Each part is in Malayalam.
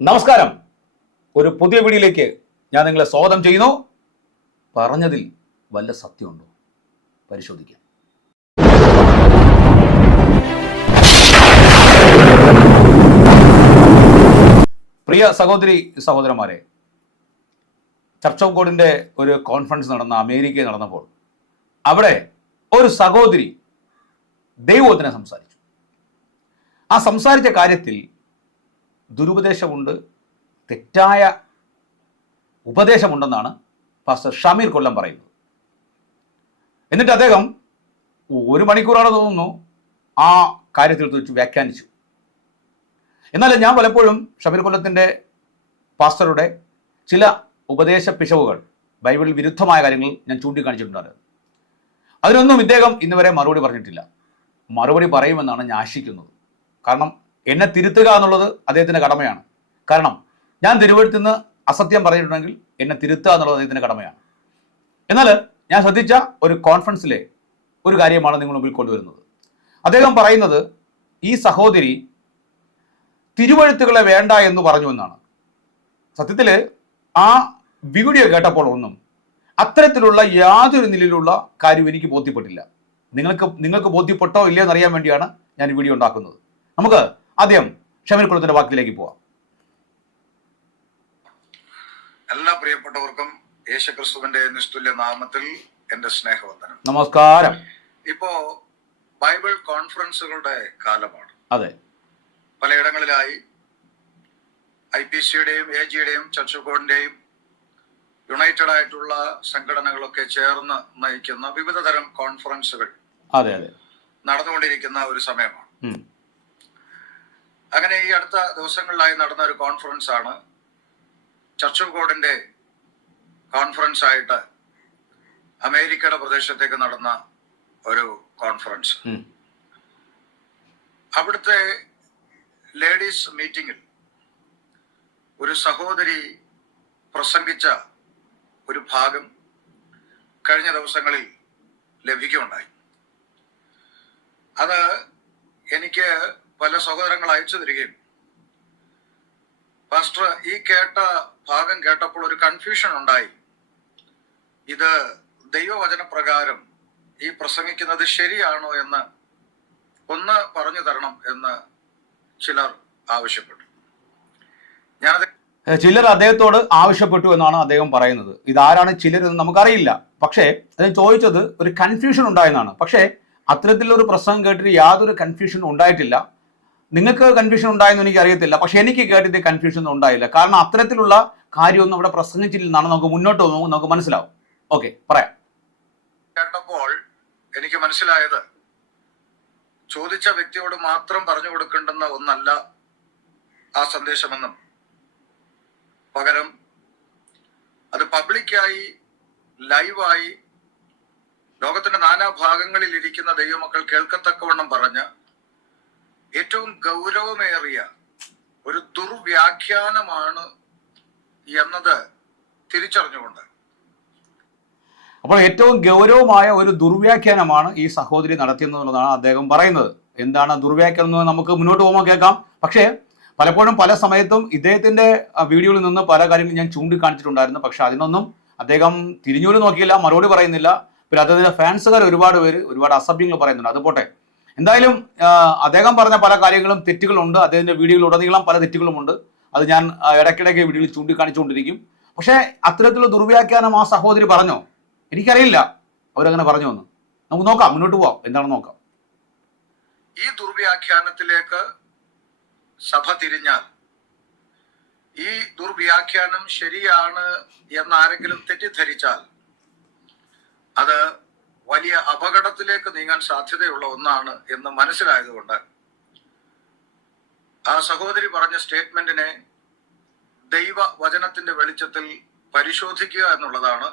നമസ്കാരം. ഒരു പുതിയ വീഡിയോയിലേക്ക് ഞാൻ നിങ്ങളെ സ്വാഗതം ചെയ്യുന്നു. പറഞ്ഞതിൽ വല്ല സത്യമുണ്ടോ? പരിശോധിക്കാം. പ്രിയ സഹോദരി സഹോദരന്മാരെ ചർച്ച് ഓഫ് ഗോഡിന്റെ ഒരു കോൺഫറൻസ് നടന്ന അമേരിക്കയിൽ നടന്നപ്പോൾ അവിടെ ഒരു സഹോദരി ദൈവത്തിനെ സംസാരിച്ചു. ആ സംസാരിച്ച കാര്യത്തിൽ ദുരുപദേശമുണ്ട് തെറ്റായ ഉപദേശമുണ്ടെന്നാണ് പാസ്റ്റർ ഷമീർ കൊല്ലം പറയുന്നത്. എന്നിട്ട് അദ്ദേഹം ഒരു മണിക്കൂറാണ് തോന്നുന്നു ആ കാര്യത്തിൽ വെച്ച് വ്യാഖ്യാനിച്ചു. എന്നാൽ ഞാൻ പലപ്പോഴും ഷമീർ കൊല്ലത്തിന്റെ പാസ്റ്ററുടെ ചില ഉപദേശ പിശവുകൾ ബൈബിളിൽ വിരുദ്ധമായ കാര്യങ്ങൾ ഞാൻ ചൂണ്ടിക്കാണിച്ചിട്ടുണ്ട്. അതിനൊന്നും ഇദ്ദേഹം ഇന്നുവരെ മറുപടി പറഞ്ഞിട്ടില്ല. മറുപടി പറയുമെന്നാണ് ഞാൻ ആശിക്കുന്നത്. കാരണം എന്നെ തിരുത്തുക എന്നുള്ളത് അദ്ദേഹത്തിന്റെ കടമയാണ്. കാരണം ഞാൻ തിരുവഴുത്ത് നിന്ന് അസത്യം പറഞ്ഞിട്ടുണ്ടെങ്കിൽ എന്നെ തിരുത്തുക എന്നുള്ളത് അദ്ദേഹത്തിന്റെ കടമയാണ്. എന്നാൽ ഞാൻ ശ്രദ്ധിച്ച ഒരു കോൺഫറൻസിലെ ഒരു കാര്യമാണ് നിങ്ങൾ മുമ്പിൽ കൊണ്ടുവരുന്നത്. അദ്ദേഹം പറയുന്നത് ഈ സഹോദരി തിരുവഴുത്തുകളെ വേണ്ട എന്ന് പറഞ്ഞു എന്നാണ്. സത്യത്തിൽ ആ വീഡിയോ കേട്ടപ്പോൾ ഒന്നും അത്തരത്തിലുള്ള യാതൊരു നിലയിലുള്ള കാര്യം എനിക്ക് ബോധ്യപ്പെട്ടില്ല. നിങ്ങൾക്ക് നിങ്ങൾക്ക് ബോധ്യപ്പെട്ടോ ഇല്ലയോ എന്നറിയാൻ വേണ്ടിയാണ് ഞാൻ വീഡിയോ ഉണ്ടാക്കുന്നത്. നമുക്ക് ആദ്യം ഷമീർ കുളത്തിന്റെ വാക്കിലേക്ക് പോവാം. എല്ലാ പ്രിയപ്പെട്ടവർക്കും യേശുക്രിസ്തുവിന്റെ നിസ്തുല്യ നാമത്തിൽ എന്റെ സ്നേഹവന്ദനം. നമസ്കാരം. ഇപ്പോ ബൈബിൾ കോൺഫറൻസുകളുടെ കാലമാണ്. അതെ. പലയിടങ്ങളിലായി ഐ പി സിയുടെയും എ ജിയുടെയും ചർച്ച് ബോർഡിന്റെയും യുണൈറ്റഡ് ആയിട്ടുള്ള സംഘടനകളൊക്കെ ചേർന്ന് നയിക്കുന്ന വിവിധ തരം കോൺഫറൻസുകൾ അതെ അതെ. നടന്നുകൊണ്ടിരിക്കുന്ന ഒരു സമയമാണ്. അങ്ങനെ ഈ അടുത്ത ദിവസങ്ങളിലായി നടന്ന ഒരു കോൺഫറൻസ് ആണ്. ചർച്ച് ഓഫ് ഗോഡിന്റെ കോൺഫറൻസ് ആയിട്ട് അമേരിക്കയുടെ പ്രദേശത്തേക്ക് നടന്ന ഒരു കോൺഫറൻസ്. അവിടുത്തെ ലേഡീസ് മീറ്റിംഗിൽ ഒരു സഹോദരി പ്രസംഗിച്ച ഒരു ഭാഗം കഴിഞ്ഞ ദിവസങ്ങളിൽ ലഭിക്കുകയുണ്ടായി. അത് എനിക്ക് പല സഹോദരങ്ങൾ അയച്ചു തരികയും. പാസ്റ്റർ ഈ കേട്ട ഭാഗം കേട്ടപ്പോൾ ഒരു കൺഫ്യൂഷൻ ഉണ്ടായി. ഇത് ദൈവവചന പ്രകാരം ഈ പ്രസംഗിക്കുന്നത് ശരിയാണോ എന്ന് ഒന്ന് പറഞ്ഞു തരണം എന്ന് ചിലർ ആവശ്യപ്പെട്ടു. ഞാൻ ചിലർ അദ്ദേഹത്തോട് ആവശ്യപ്പെട്ടു എന്നാണ് അദ്ദേഹം പറയുന്നത്. ഇതാരാണ് ചിലർ എന്ന് നമുക്കറിയില്ല. പക്ഷേ അദ്ദേഹം ചോദിച്ചത് ഒരു കൺഫ്യൂഷൻ ഉണ്ടായെന്നാണ്. പക്ഷേ അത്തരത്തിലൊരു പ്രസംഗം കേട്ടിട്ട് യാതൊരു കൺഫ്യൂഷനും ഉണ്ടായിട്ടില്ല. നിങ്ങൾക്ക് കൺഫ്യൂഷൻ ഉണ്ടായെന്ന് എനിക്ക് അറിയത്തില്ല. പക്ഷെ എനിക്ക് കേട്ടിട്ട് കൺഫ്യൂഷൻ ഒന്നും ഉണ്ടായില്ല. കാരണം അത്തരത്തിലുള്ള കാര്യമൊന്നും അവിടെ പ്രസംഗിച്ചില്ലെന്നാണ് നമുക്ക് മുന്നോട്ട് പോകുമ്പോൾ നമുക്ക് മനസ്സിലാവും. ഓക്കെ പറയാം. കേട്ടപ്പോൾ എനിക്ക് മനസ്സിലായത് ചോദിച്ച വ്യക്തിയോട് മാത്രം പറഞ്ഞു കൊടുക്കേണ്ടുന്ന ഒന്നല്ല ആ സന്ദേശമെന്നും. പകരം അത് പബ്ലിക്കായി ലൈവായി ലോകത്തിന്റെ നാനാഭാഗങ്ങളിൽ ഇരിക്കുന്ന ദൈവമക്കൾ കേൾക്കത്തക്കവണ്ണം പറഞ്ഞ് ഏറ്റവും ഗൗരവമേറിയ ഒരു ദുർവ്യാഖ്യാനമാണ് എന്നത് തിരിച്ചറിഞ്ഞുകൊണ്ട്. അപ്പോൾ ഏറ്റവും ഗൗരവമായ ഒരു ദുർവ്യാഖ്യാനമാണ് ഈ സഹോദരി നടത്തിയെന്നുള്ളതാണ് അദ്ദേഹം പറയുന്നത്. എന്താണ് ദുർവ്യാഖ്യാനം എന്ന് നമുക്ക് മുന്നോട്ട് പോകുമ്പോൾ കേൾക്കാം. പക്ഷേ പലപ്പോഴും പല സമയത്തും ഇദ്ദേഹത്തിന്റെ വീഡിയോയിൽ നിന്ന് പല കാര്യങ്ങളും ഞാൻ ചൂണ്ടിക്കാണിച്ചിട്ടുണ്ടായിരുന്നു. പക്ഷെ അതിനൊന്നും അദ്ദേഹം തിരിഞ്ഞൂൽ നോക്കിയില്ല മറുപടി പറയുന്നില്ല. പിന്നെ അദ്ദേഹത്തിന്റെ ഫാൻസുകാർ ഒരുപാട് പേര് ഒരുപാട് അസഭ്യങ്ങൾ പറയുന്നുണ്ട്. അത് പോട്ടെ. എന്തായാലും അദ്ദേഹം പറഞ്ഞ പല കാര്യങ്ങളും തെറ്റുകളുണ്ട്. അദ്ദേഹത്തിന്റെ വീഡിയോയിൽ ഉടനീളം പല തെറ്റുകളുമുണ്ട്. അത് ഞാൻ ഇടയ്ക്കിടയ്ക്ക് വീഡിയോയിൽ ചൂണ്ടിക്കാണിച്ചുകൊണ്ടിരിക്കും. പക്ഷേ അത്തരത്തിലുള്ള ദുർവ്യാഖ്യാനം ആ സഹോദരി പറഞ്ഞോ? എനിക്കറിയില്ല. അവരങ്ങനെ പറഞ്ഞു എന്ന്. നമുക്ക് നോക്കാം. മുന്നോട്ട് പോവാം. എന്താണെന്ന് നോക്കാം? ഈ ദുർവ്യാഖ്യാനത്തിലേക്ക് സഭ തിരിഞ്ഞാൽ ഈ ദുർവ്യാഖ്യാനം ശരിയാണ് എന്ന് ആരെങ്കിലും തെറ്റിദ്ധരിച്ചാൽ അത് വലിയ അപകടത്തിലേക്ക് നീങ്ങാൻ സാധ്യതയുള്ള ഒന്നാണ് എന്ന് മനസ്സിലായതുകൊണ്ട് ആ സഹോദരി പറഞ്ഞ സ്റ്റേറ്റ്മെന്റിനെ ദൈവ വചനത്തിന്റെ വെളിച്ചത്തിൽ പരിശോധിക്കുക എന്നുള്ളതാണ്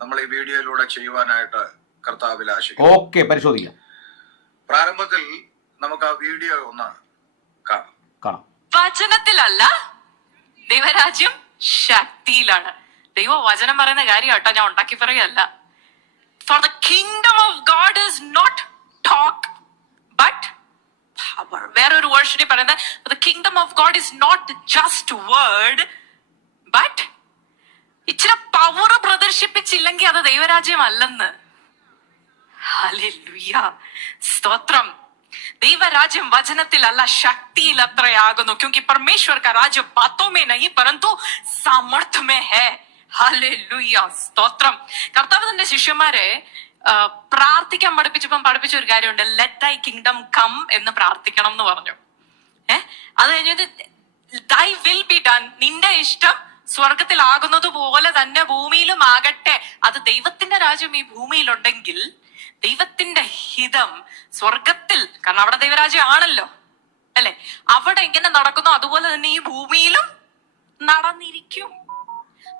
നമ്മൾ ഈ വീഡിയോയിലൂടെ ചെയ്യുവാനായിട്ട് കർത്താവിൽ ആശിക്കും ഓക്കെ പരിശോധിക്കാം. പ്രാരംഭത്തിൽ നമുക്ക് ആ വീഡിയോ ഒന്ന് കാണാം. കാണാം. വചനത്തിലല്ല ദൈവരാജ്യം ശക്തിയിലാണ്. ദൈവ വചനം പറയുന്ന കാര്യം കേട്ടോ ഞാൻ ഉണ്ടാക്കി പറയല്ല For the kingdom of God is not talk, but power. വേറൊരു വേർഷനിൽ പറയുന്നത് the kingdom of God is not just word, but ഇച്ചിരി പവർ പ്രദർശിപ്പിച്ചില്ലെങ്കിൽ അത് ദൈവരാജ്യമല്ലെന്ന് സ്തോത്രം ദൈവരാജ്യം വചനത്തിലല്ല ശക്തിയിൽ അത്രയാകുന്നു ക്യോങ്കി പരമേശ്വർ കാ രാജ്യം ബാത്തോ മേ നഹി परंतु സാമർത്ഥ്യമേ ഹേ സ്തോത്രം. കർത്താവ് തന്റെ ശിഷ്യന്മാരെ പ്രാർത്ഥിക്കാൻ പഠിപ്പിച്ചപ്പം പഠിപ്പിച്ച ഒരു കാര്യമുണ്ട്. ലെറ്റ് ഐ കിങ്ഡം കം എന്ന് പ്രാർത്ഥിക്കണം എന്ന് പറഞ്ഞു. ഏഹ് അത് കഴിഞ്ഞിട്ട് ദൈ വിൽ ബി ഡൺ നിന്റെ ഇഷ്ടം സ്വർഗത്തിലാകുന്നത് പോലെ തന്നെ ഭൂമിയിലും ആകട്ടെ. അത് ദൈവത്തിന്റെ രാജ്യം ഈ ഭൂമിയിലുണ്ടെങ്കിൽ ദൈവത്തിന്റെ ഹിതം സ്വർഗത്തിൽ കാരണം അവിടെ ദൈവരാജ്യം ആണല്ലോ. അല്ലെ? അവിടെ എങ്ങനെ നടക്കുന്നു അതുപോലെ തന്നെ ഈ ഭൂമിയിലും നടന്നിരിക്കും.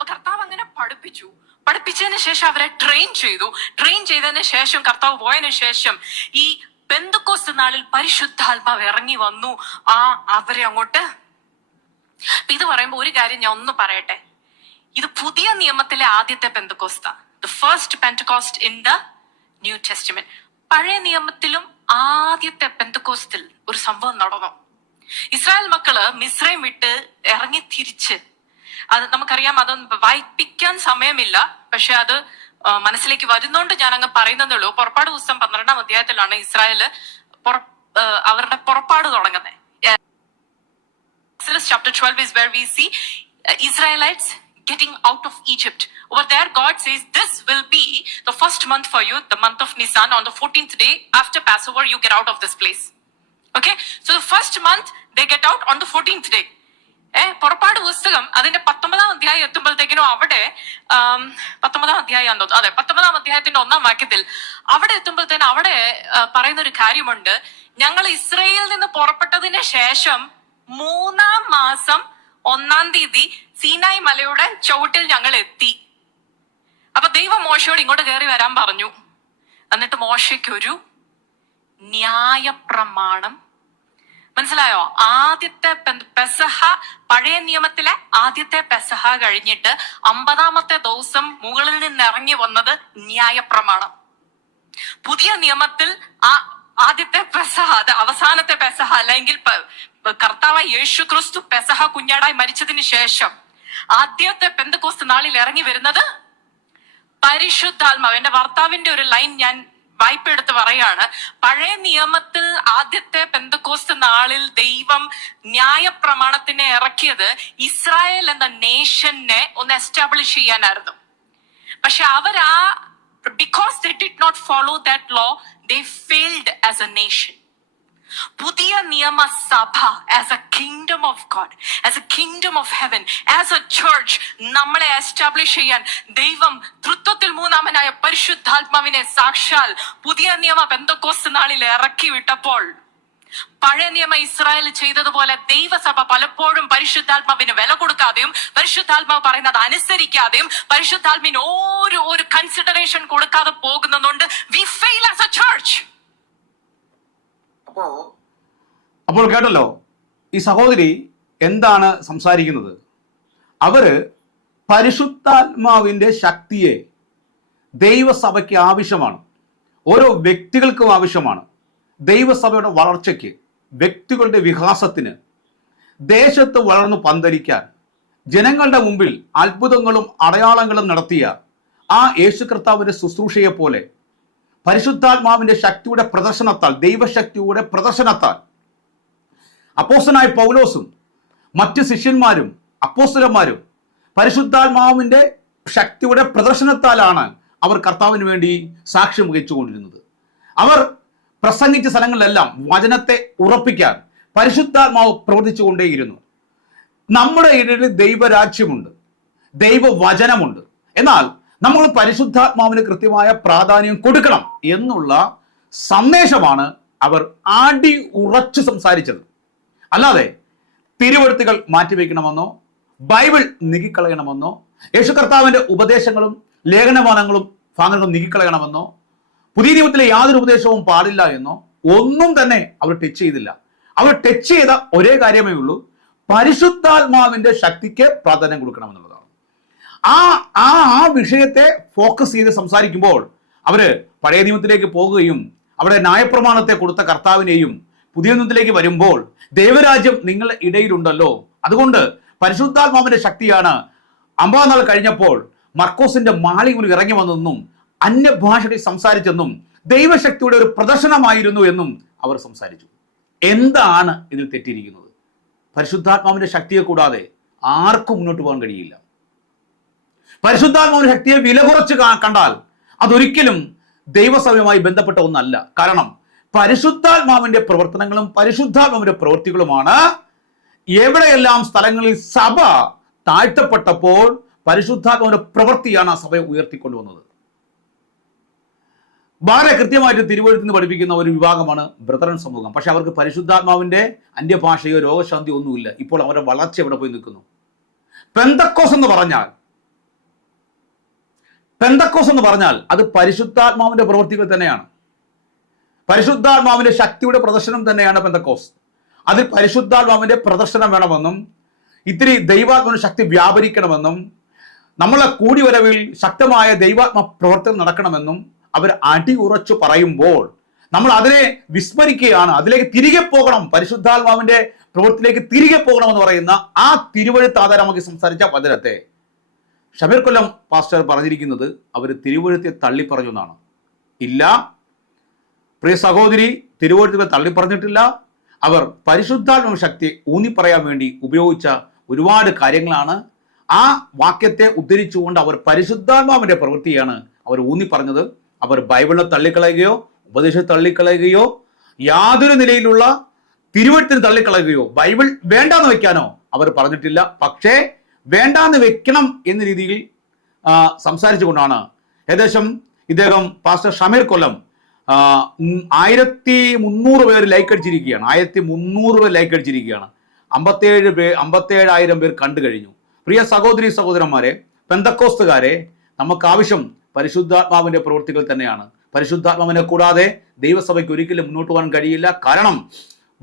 അപ്പൊ കർത്താവ് അങ്ങനെ പഠിപ്പിച്ചു. പഠിപ്പിച്ചതിന് ശേഷം അവരെ ട്രെയിൻ ചെയ്തു. ട്രെയിൻ ചെയ്തതിന് ശേഷം കർത്താവ് പോയതിനു ശേഷം ഈ പെന്തുക്കോസ് നാളിൽ പരിശുദ്ധാത്മാവ് ഇറങ്ങി വന്നു. ആ അവരെ അങ്ങോട്ട് ഇത് പറയുമ്പോ ഒരു കാര്യം ഞാൻ ഒന്ന് പറയട്ടെ. ഇത് പുതിയ നിയമത്തിലെ ആദ്യത്തെ Pentecost. The first Pentecost in the new testament പഴയ നിയമത്തിലും ആദ്യത്തെ പെന്തക്കോസ്റ്റിൽ ഒരു സംഭവം നടന്നു. ഇസ്രായേൽ മക്കൾ മിശ്രയും വിട്ട് ഇറങ്ങി തിരിച്ച് അത് നമുക്കറിയാം അതൊന്നും വായിപ്പിക്കാൻ സമയമില്ല പക്ഷെ അത് ആ, മനസ്സിലേക്ക് വരുന്നോണ്ട് ഞാൻ അങ്ങ് പറയുന്നതേ ഉള്ളൂ പുറപ്പാട് പുസ്തകം പന്ത്രണ്ടാം അധ്യായത്തിലാണ് ഇസ്രായേല് പുറ- ആ, അവരുടെ പുറപ്പാട് തുടങ്ങുന്നത് Exodus chapter 12 is where we see uh, Israelites getting out of Egypt. Over there, God says, This will be the first month for you, the month of Nisan. On the 14th day after Passover, you get out of this place. Okay? So the first month, they get out on the 14th day. ഏ പുറപ്പാട് പുസ്തകം അതിന്റെ പത്തൊമ്പതാം അധ്യായം എത്തുമ്പോഴത്തേക്കിനും അവിടെ പത്തൊമ്പതാം അധ്യായം അതെ പത്തൊമ്പതാം അധ്യായത്തിന്റെ ഒന്നാം വാക്യത്തിൽ അവിടെ എത്തുമ്പോഴത്തേന് അവിടെ പറയുന്ന ഒരു കാര്യമുണ്ട്. ഞങ്ങൾ ഇസ്രയേലിൽ നിന്ന് പുറപ്പെട്ടതിന് ശേഷം മൂന്നാം മാസം ഒന്നാം തീയതി സീനായി മലയുടെ ചുവട്ടിൽ ഞങ്ങൾ എത്തി. അപ്പൊ ദൈവം മോശയോട് ഇങ്ങോട്ട് കയറി വരാൻ പറഞ്ഞു. എന്നിട്ട് മോശയ്ക്കൊരു ന്യായപ്രമാണം മനസ്സിലായോ? ആദ്യത്തെ പെസഹ പഴയ നിയമത്തിലെ ആദ്യത്തെ പെസഹ കഴിഞ്ഞിട്ട് അമ്പതാമത്തെ ദിവസം മുകളിൽ നിന്ന് ഇറങ്ങി വന്നത് ന്യായപ്രമാണം. പുതിയ നിയമത്തിൽ ആ ആദ്യത്തെ പെസഹ അത് അവസാനത്തെ പെസഹ അല്ലെങ്കിൽ കർത്താവ് യേശു ക്രിസ്തു പെസഹ കുഞ്ഞാടായി മരിച്ചതിന് ശേഷം ആദ്യത്തെ പെന്തക്കോസ്ത് നാളിൽ ഇറങ്ങി വരുന്നത് പരിശുദ്ധാത്മാവ്. എന്റെ ഭർത്താവിന്റെ ഒരു ലൈൻ ഞാൻ വായ്പ എടുത്ത് പറയാണ് പഴയ നിയമത്തിൽ ആദ്യത്തെ പെന്തക്കോസ് നാളിൽ ദൈവം ന്യായപ്രമാണത്തിനെ ഇറക്കിയത് ഇസ്രായേൽ എന്ന നേഷനെ ഒന്ന് എസ്റ്റാബ്ലിഷ് ചെയ്യാനായിരുന്നു. പക്ഷെ അവരാ because they did not follow that law they failed as a nation പുതിയ നിയമസഭ as a kingdom of God as a kingdom of heaven as a church നമ്മളെ എസ്റ്റാബ്ലിഷ് ചെയ്യാൻ ദൈവം തൃത്വത്തിൽ മൂന്നാമനായ പരിശുദ്ധാത്മാവിനെ സാക്ഷാൽ പുതിയ നിയമ ബന്ധക്കോസ് നാളിൽ ഇറക്കി വിട്ടപ്പോൾ പഴയ നിയമ ഇസ്രായേൽ ചെയ്തതുപോലെ ദൈവസഭ പലപ്പോഴും പരിശുദ്ധാത്മാവിന് വില കൊടുക്കാതെയും പരിശുദ്ധാത്മാവ് പറയുന്നത് അനുസരിക്കാതെയും പരിശുദ്ധാത്മാവിന് ഓരോ ഒരു കൺസിഡറേഷൻ കൊടുക്കാതെ പോകുന്നതുകൊണ്ട് we fail as a church അപ്പോ അപ്പോൾ കേട്ടല്ലോ ഈ സഹോദരി എന്താണ് സംസാരിക്കുന്നത്? അവർ പരിശുദ്ധാത്മാവിന്റെ ശക്തിയെ ദൈവസഭയ്ക്ക് ആവശ്യമാണ് ഓരോ വ്യക്തികൾക്കും ആവശ്യമാണ് ദൈവസഭയുടെ വളർച്ചയ്ക്ക് വ്യക്തികളുടെ വികാസത്തിന് ദേശത്ത് വളർന്നു പന്തലിക്കാൻ ജനങ്ങളുടെ മുമ്പിൽ അത്ഭുതങ്ങളും അടയാളങ്ങളും നടത്തിയ ആ യേശു കർത്താവിന്റെ ശുശ്രൂഷയെ പരിശുദ്ധാത്മാവിന്റെ ശക്തിയുടെ പ്രദർശനത്താൽ ദൈവശക്തിയുടെ പ്രദർശനത്താൽ. അപ്പോസനായ പൗലോസും മറ്റ് ശിഷ്യന്മാരും അപ്പോസ്തലന്മാരും പരിശുദ്ധാത്മാവിന്റെ ശക്തിയുടെ പ്രദർശനത്താലാണ് അവർ കർത്താവിന് വേണ്ടി സാക്ഷ്യം വഹിച്ചുകൊണ്ടിരുന്നത്. അവർ പ്രസംഗിച്ച സ്ഥലങ്ങളിലെല്ലാം വചനത്തെ ഉറപ്പിക്കാൻ പരിശുദ്ധാത്മാവ് പ്രവർത്തിച്ചുകൊണ്ടേയിരുന്നു. നമ്മുടെ ഇടയിൽ ദൈവരാജ്യമുണ്ട് ദൈവവചനമുണ്ട്. എന്നാൽ നമ്മൾ പരിശുദ്ധാത്മാവിന് കൃത്യമായ പ്രാധാന്യം കൊടുക്കണം എന്നുള്ള സന്ദേശമാണ് അവർ ആടി ഉറച്ചു സംസാരിച്ചത്. അല്ലാതെ തിരുവഴുത്തുകൾ മാറ്റിവെക്കണമെന്നോ ബൈബിൾ നീക്കിക്കളയണമെന്നോ യേശു കർത്താവിന്റെ ഉപദേശങ്ങളും ലേഖനമാനങ്ങളും ഭാഗങ്ങളും നീക്കിക്കളയണമെന്നോ പുതിയ നിയമത്തിലെ യാതൊരു ഉപദേശവും പാടില്ല എന്നോ ഒന്നും തന്നെ അവർ ടച്ച് ചെയ്തില്ല. അവർ ടച്ച് ചെയ്ത ഒരേ കാര്യമേ ഉള്ളൂ. പരിശുദ്ധാത്മാവിന്റെ ശക്തിക്ക് പ്രാധാന്യം കൊടുക്കണമെന്നുള്ളതാണ് ആ ആ ആ വിഷയത്തെ ഫോക്കസ് ചെയ്ത് സംസാരിക്കുമ്പോൾ അവർ പഴയ നിയമത്തിലേക്ക് പോകുകയും അവിടെ ന്യായപ്രമാണത്തെ കൊടുത്ത കർത്താവിനെയും പുതിയ നിയമത്തിലേക്ക് വരുമ്പോൾ ദൈവരാജ്യം നിങ്ങളുടെ ഇടയിലുണ്ടല്ലോ. അതുകൊണ്ട് പരിശുദ്ധാത്മാവിന്റെ ശക്തിയാണ്. അമ്പതാം നാൾ കഴിഞ്ഞപ്പോൾ മർക്കോസിന്റെ മാളിക ഇറങ്ങി വന്നെന്നും അന്യഭാഷയിൽ സംസാരിച്ചെന്നും ദൈവശക്തിയുടെ ഒരു പ്രദർശനമായിരുന്നു എന്നും അവർ സംസാരിച്ചു. എന്താണ് ഇതിൽ തെറ്റിയിരിക്കുന്നത്? പരിശുദ്ധാത്മാവിന്റെ ശക്തിയെ കൂടാതെ ആർക്കും മുന്നോട്ട് പോകാൻ കഴിയില്ല. പരിശുദ്ധാത്മാവിന്റെ ശക്തിയെ വില കുറച്ച് കണ്ടാൽ അതൊരിക്കലും ദൈവസഭയുമായി ബന്ധപ്പെട്ട ഒന്നല്ല. കാരണം പരിശുദ്ധാത്മാവിന്റെ പ്രവർത്തനങ്ങളും പരിശുദ്ധാത്മാവിന്റെ പ്രവൃത്തികളുമാണ് എവിടെയെല്ലാം സ്ഥലങ്ങളിൽ സഭ താഴ്ത്തപ്പെട്ടപ്പോൾ പരിശുദ്ധാത്മാവിന്റെ പ്രവൃത്തിയാണ് ആ സഭയെ ഉയർത്തിക്കൊണ്ടുവന്നത്. വളരെ കൃത്യമായിട്ട് തിരുവഴുത്തിൽ നിന്ന് പഠിപ്പിക്കുന്ന ഒരു വിഭാഗമാണ് ബ്രദറൻ സമൂഹം. പക്ഷെ അവർക്ക് പരിശുദ്ധാത്മാവിന്റെ അന്യഭാഷയോ രോഗശാന്തിയോ ഒന്നുമില്ല. ഇപ്പോൾ അവരുടെ വളർച്ച എവിടെ പോയി നിൽക്കുന്നു? പെന്തക്കോസ് എന്ന് പറഞ്ഞാൽ പെന്തക്കോസ് എന്ന് പറഞ്ഞാൽ അത് പരിശുദ്ധാത്മാവിന്റെ പ്രവൃത്തികൾ തന്നെയാണ്. പരിശുദ്ധാത്മാവിന്റെ ശക്തിയുടെ പ്രദർശനം തന്നെയാണ് പെന്തക്കോസ്. അതിൽ പരിശുദ്ധാത്മാവിന്റെ പ്രദർശനം വേണമെന്നും ഇത്തിരി ദൈവാത്മാവിന് ശക്തി വ്യാപരിക്കണമെന്നും നമ്മളെ കൂടി വരവിൽ ശക്തമായ ദൈവാത്മ പ്രവർത്തനം നടക്കണമെന്നും അവർ അടി ഉറച്ചു പറയുമ്പോൾ നമ്മൾ അതിനെ വിസ്മരിക്കുകയാണ്. അതിലേക്ക് തിരികെ പോകണം. പരിശുദ്ധാത്മാവിന്റെ പ്രവൃത്തിയിലേക്ക് തിരികെ പോകണം എന്ന് പറയുന്ന ആ തിരുവഴുത്താധാരമാക്കി സംസാരിച്ച വചനത്തെ. ഷമീർ കൊല്ലം പാസ്റ്റർ പറഞ്ഞിരിക്കുന്നത് അവർ തിരുവഴുത്തെ തള്ളി പറഞ്ഞു എന്നാണ്. ഇല്ല. പ്രിയ സഹോദരി തിരുവഴുത്തുകൾ തള്ളി പറഞ്ഞിട്ടില്ല അവർ പരിശുദ്ധാത്മ ശക്തി ഊന്നിപ്പറയാൻ വേണ്ടി ഉപയോഗിച്ച ഒരുപാട് കാര്യങ്ങളാണ്. ആ വാക്യത്തെ ഉദ്ധരിച്ചുകൊണ്ട് അവർ പരിശുദ്ധാത്മാവിന്റെ പ്രവൃത്തിയാണ് അവർ ഊന്നി പറഞ്ഞത് അവർ ബൈബിളിനെ തള്ളിക്കളയുകയോ ഉപദേശത്തെ തള്ളിക്കളയുകയോ യാതൊരു നിലയിലുള്ള തിരുവഴുത്തിന് തള്ളിക്കളയുകയോ ബൈബിൾ വേണ്ടാന്ന് വെക്കാനോ അവർ പറഞ്ഞിട്ടില്ല. പക്ഷേ വേണ്ടാന്ന് വെക്കണം എന്ന രീതിയിൽ സംസാരിച്ചു സംസാരിച്ചുകൊണ്ടാണ് ഏകദേശം ഇദ്ദേഹം പാസ്റ്റർ ഷമീർ കൊല്ലം ആയിരത്തി മുന്നൂറ് പേര് ലൈക്ക് അടിച്ചിരിക്കുകയാണ്. ആയിരത്തി മുന്നൂറ് പേര് ലൈക്ക് അടിച്ചിരിക്കുകയാണ്. അമ്പത്തേഴ് പേർ അമ്പത്തേഴായിരം പേർ കണ്ടു കഴിഞ്ഞു. പ്രിയ സഹോദരി സഹോദരന്മാരെ പെന്തക്കോസ്തുകാരെ നമുക്ക് ആവശ്യം പരിശുദ്ധാത്മാവിന്റെ പ്രവൃത്തികൾ തന്നെയാണ്. പരിശുദ്ധാത്മാവിനെ കൂടാതെ ദൈവസഭയ്ക്ക് ഒരിക്കലും മുന്നോട്ട് പോകാൻ കഴിയില്ല. കാരണം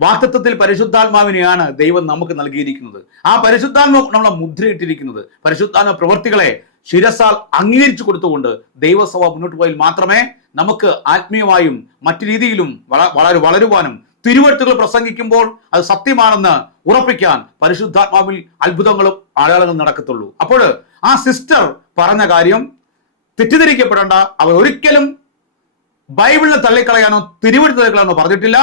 വാക്തത്വത്തിൽ പരിശുദ്ധാത്മാവിനെയാണ് ദൈവം നമുക്ക് നൽകിയിരിക്കുന്നത്. ആ പരിശുദ്ധാത്മ നമ്മളെ മുദ്രയിട്ടിരിക്കുന്നത്. പരിശുദ്ധാത്മ പ്രവൃത്തികളെ ശിരസാൽ അംഗീകരിച്ചു കൊടുത്തുകൊണ്ട് ദൈവസഭ മുന്നോട്ട് പോയാൽ മാത്രമേ നമുക്ക് ആത്മീയമായും മറ്റു രീതിയിലും വളരെ വളരുവാനും തിരുവഴുത്തുകൾ പ്രസംഗിക്കുമ്പോൾ അത് സത്യമാണെന്ന് ഉറപ്പിക്കാൻ പരിശുദ്ധാത്മാവിൽ അത്ഭുതങ്ങളും അടയാളങ്ങളും നടക്കത്തുള്ളൂ. അപ്പോൾ ആ സിസ്റ്റർ പറഞ്ഞ കാര്യം തെറ്റിദ്ധരിക്കപ്പെടേണ്ട അവർ ഒരിക്കലും ബൈബിളിനെ തള്ളിക്കളയാനോ തിരുവഴുത്ത് തള്ളിക്കളയാനോ പറഞ്ഞിട്ടില്ല.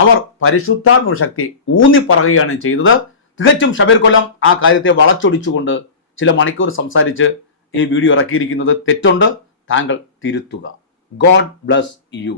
അവർ പരിശുദ്ധാത്മ ശക്തി ഊന്നി പറയുകയാണ് ചെയ്തത്. തികച്ചും ഷബീർ കൊല്ലം ആ കാര്യത്തെ വളച്ചൊടിച്ചുകൊണ്ട് ചില മണിക്കൂർ സംസാരിച്ച് ഈ വീഡിയോ ഇറക്കിയിരിക്കുന്നത് തെറ്റുണ്ട്. താങ്കൾ തിരുത്തുക. God bless you.